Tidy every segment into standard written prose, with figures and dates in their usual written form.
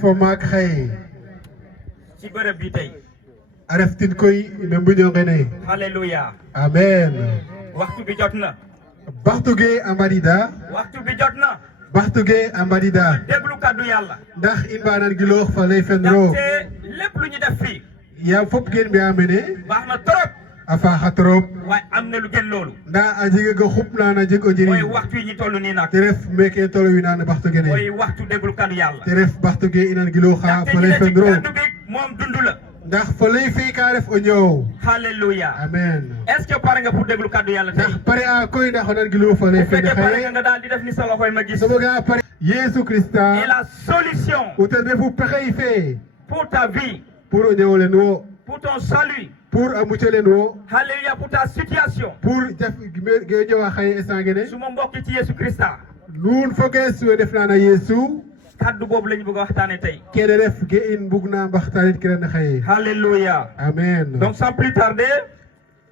Fomak xay ci bërëb bi tey. areftin koy no mbiño ngene. Hallelujah. Amen. waxtu bi jot na. baxtuge a mbarida. waxtu bi jot na. baxtuge a mbarida. déglu kaddu yàlla. ndax in mbanan giloox fa lay fen roog. ndaxte lépp lu ñu def fii. yaam fop gen mbi'a mene. baax na trop. a faaxa trop. waaye am na lu gën loolu. nda a jega ga xupna na jeg o mooy njiriñ. waxtu yi ñu toll nii nag. te ref meke tolo winana baxtuge ne. mooy waxtu déglu kaddu yàlla. te ref baxtuge inan gilooxa ndaxte fa ñu lay ne ci fen roog. kaddu bi moom dund la. ndax fa lay fii ka ref o ñoow. Hallelujah. Amen. est-ce que pare nga pour déglu kaddu yàlla tey. ndax pare a koy ndax onan giloo fa lay bu fen fekkee pare xaye. nga daal di def ni sa loxoy ma gis. sama ga pare. Yesu Krista. et la solution uten refu pexey fee. pour ta vie, pour o ñoow len wo. pour ton salut. pour a mucc len wo. Hallelujah pour ta situation. pour jaf ge jowa xaye instant gene. su ma mbokk ci Yesu Christa. nuun fo geesu def naa na Yesu. kaddu boobu lañu bëgg a waxtaane tey. kene ref ge in bug na mbaxtaanit ki ren xaye. Hallelujah. Amen. donc sans plus tarder.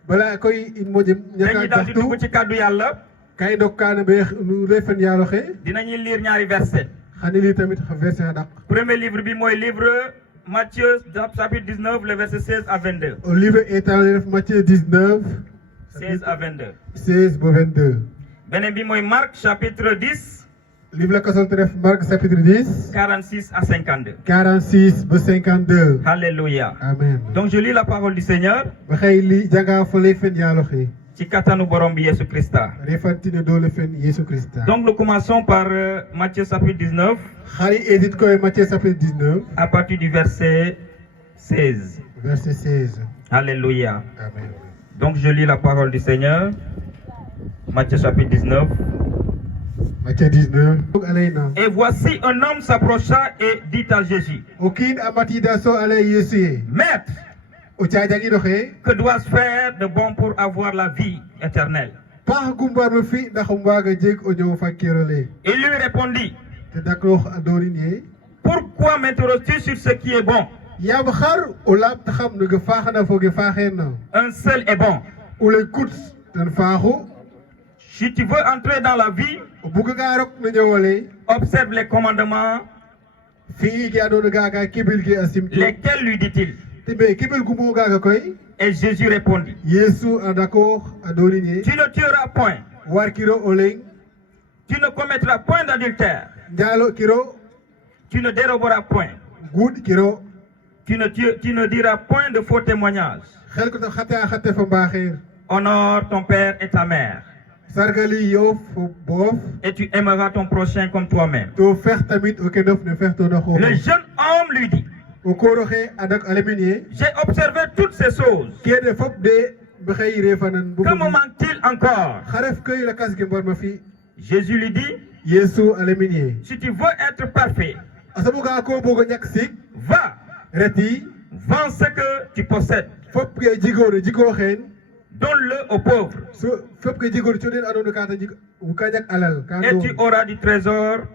bala koy in moƴe dañuy daal di dugg ñaka ci kaddu yàlla. kay ndokkaana be nu refen yaaloxe. dinañuy lire ñaari verset. xani lii tamit verset a ɗaq. premier livre bi mooy livre Matthieu chapitre 19 le verset 16 à 22. au livre étranger ref Matthieu 19. 16 à 22. 16 ba 22. beneen bi mooy Marc chapitre 10 livre la kasol te ref Marc chapitre 10. 46 à 52. 46 ba 52. Alléluia. Amen. donc je lis la parole du Seigneur. ba xëy li janga fa lay fen yaaloxe. ci kattanu borom bi Yesu Christa. refantine doole fen Yesu Christa. donc nous commençons par Matthieu chapitre 19 xari edit koy Matthieu chapitre 19. à partir du verset 16. verset 16. Alléluia. Amen. donc je lis la parole du Seigneur. Matthieu chapitre 19. Matthieu 19. alayna. Et voici un homme s'approcha et dit à Jésus, o kiin a matida so alay Yesu ye. Maître, o cajangiɗoxe. que dois-je faire de bon pour avoir la vie éternelle? paax gumbar mo fi ndax um waaga jeg o ñoow fakkeerole. Il lui répondit, te dakroox a doonin ye. pourquoi m'interroges-tu sur ce qui est bon? yaam xar o laamtaxam no ge faaxna fo ge faaxeerna. Un seul est bon. o le kut ten faaxu. Si tu veux entrer dans la vie, o buganga rok no ñoowole. observe les commandements. fi'i ke andoona gaaga keɓel ke a simtu. Lesquels lui dit-il? te ɓe keɓel gumo gaaga koy. Et Jésus répondit, Yesu a d'accord a doonin ye. tu ne tueras point, warkiro o leŋ. tu ne commettras point d'adultère, njaalo kiro. tu ne déroberas point, guuɗ kiro. tu ne diras point de faux témoignages. xel ko xate a xate fo mbaaxeer. Honore ton père et ta mère, sargali yof fo boof. et tu aimeras ton prochain comme toi-même. to fex tamit o kenof ne fextoona xooxof. Le jeune homme lui dit, o kooroxe a dak a lemin ye. j'ai observé toutes ces choses. kene fop de maxey refanan Que me manque-t-il encore? xa ref koy lakas ke mbarma fi. Jésus lui dit, Yesu a lemin ye. si tu veux être parfait, a soɓoga ko boog o ñak sik. va, reti vends ce que tu possèdes, fop ke jigoona jikooxeen. donne-le aux pauvres, so fop ke jigoona cooɗen andoona ka ta jik ka ñak alal ka et doon. tu auras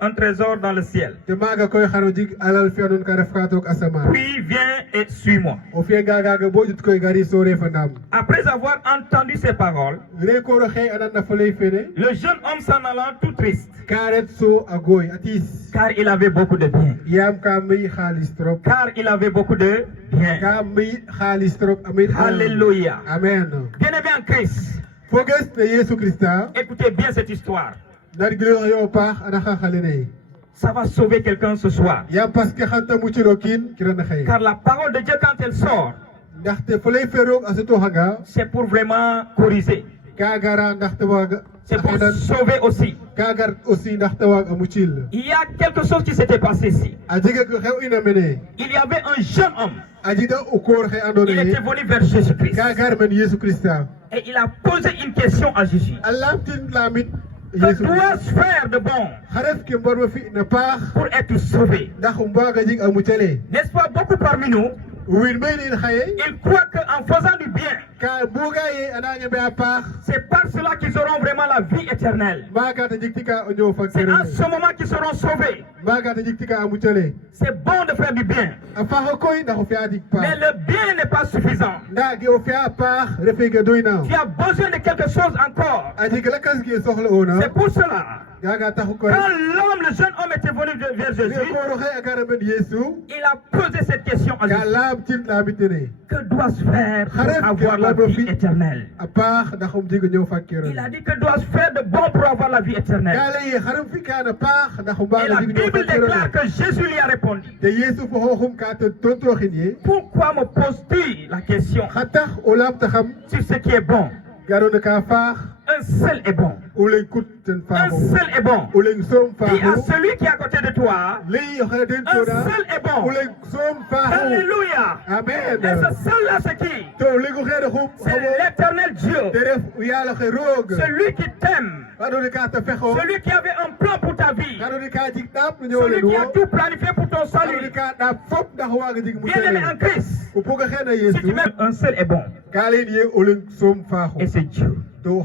un trésor dans le ciel. te maaga koy xano jig alal fi andoona ka ref ka took asamaan. Puis viens et suis-moi. o fi'anga gaaga bo ƴut koy gari so refandaam. Après avoir entendu ces paroles, re kooroxe a nan na fa lay fene. le jeune homme s'en allant tout triste, ka ret so a gooy a tiis. car il avait beaucoup de biens. yaam ka may xaalis trop. Car il avait beaucoup de biens. ka may xaalis trop a may. Alléluia. Amen. Bien-aimé en Christ, foges ne Yesu Krista. écoutez bien cette histoire. nargiloox yo paax ana xaxale ne. Ça va sauver quelqu'un ce soir. yaam parce que xanta muccilo kiin kirana xaye. Car la parole de Dieu, quand elle sort, ndaxte fa lay feroog a sutooxanga. c'est pour vraiment corriger. ka gara ndaxte waaga. C'est pour sauver aussi. ka gar aussi ndaxte waaga a muccil. Il y a quelque chose qui s'était passé ici. a jega ko xew ina mene. Il y avait un jeune homme. a jida o koor xe andoona Il ye. était venu vers Jésus-Christ. ka gar men Yesu Krista. Et il a posé une question à Jésus. a laamtin laamit Que Yesu. dois-je faire de bon xa ref ke mbarma fi na paax. pour être sauvé? ndax um waaga jeg a muccale. N'est-ce pas, beaucoup parmi nous, wiin may niin xaye. ils croient qu'en faisant du bien, ka buga ye ananya be apar C'est par cela qu'ils auront vraiment la vie éternelle. baga ta jiktika onyo C'est en fakere ce moment qu'ils seront sauvés. baga ta jiktika amutele C'est bon de faire du bien. afaro koy na ko fi adik pa Mais le bien n'est pas suffisant. nda gi o fi apar refege doina Tu as besoin de quelque chose encore. adik la kas gi soxla ona C'est pour cela. yaga taxu koy Quand l'homme, le jeune homme était venu vers le Jésus, ko roxe agara ben yesu il a posé cette question à ka Jésus. lab tit la bitene Que dois-je faire pour avoir la vie éternelle? apar da xum diga ñew fakere Il a dit que dois-je faire de bon pour avoir la vie éternelle? kala ye xaram fi kana par da xum Et ba la diga ñew Bible fakere déclare que Jésus lui a répondu. te yesu fo xoxum ka te tonto xinye Pourquoi me poses-tu la question xatax o lam taxam sur ce qui est bon? garona ka faax Un seul est bon. o len kut ten Un faamo seul est bon. o len som Dis à faaxu celui qui est à côté de toi, lay yo xana den un toda seul est o bon. len som faaxu Alléluia. Et amen ce seul-là, c'est qui? to legu xede xum C'est l'éternel te Dieu. ref yalla xe roog Celui qui t'aime. garona ka ta fexo Celui qui avait un plan pour ta vie. garona ka jik dap no ñewle Celui qui a do tout planifié pour ton garona salut. ka dap fop ndax waaga jig mu Bien-aimé en Christ. o poga xena Si tu yesu m'aimes, un seul est bon. ka len ye o len som faaxu Et c'est Dieu. to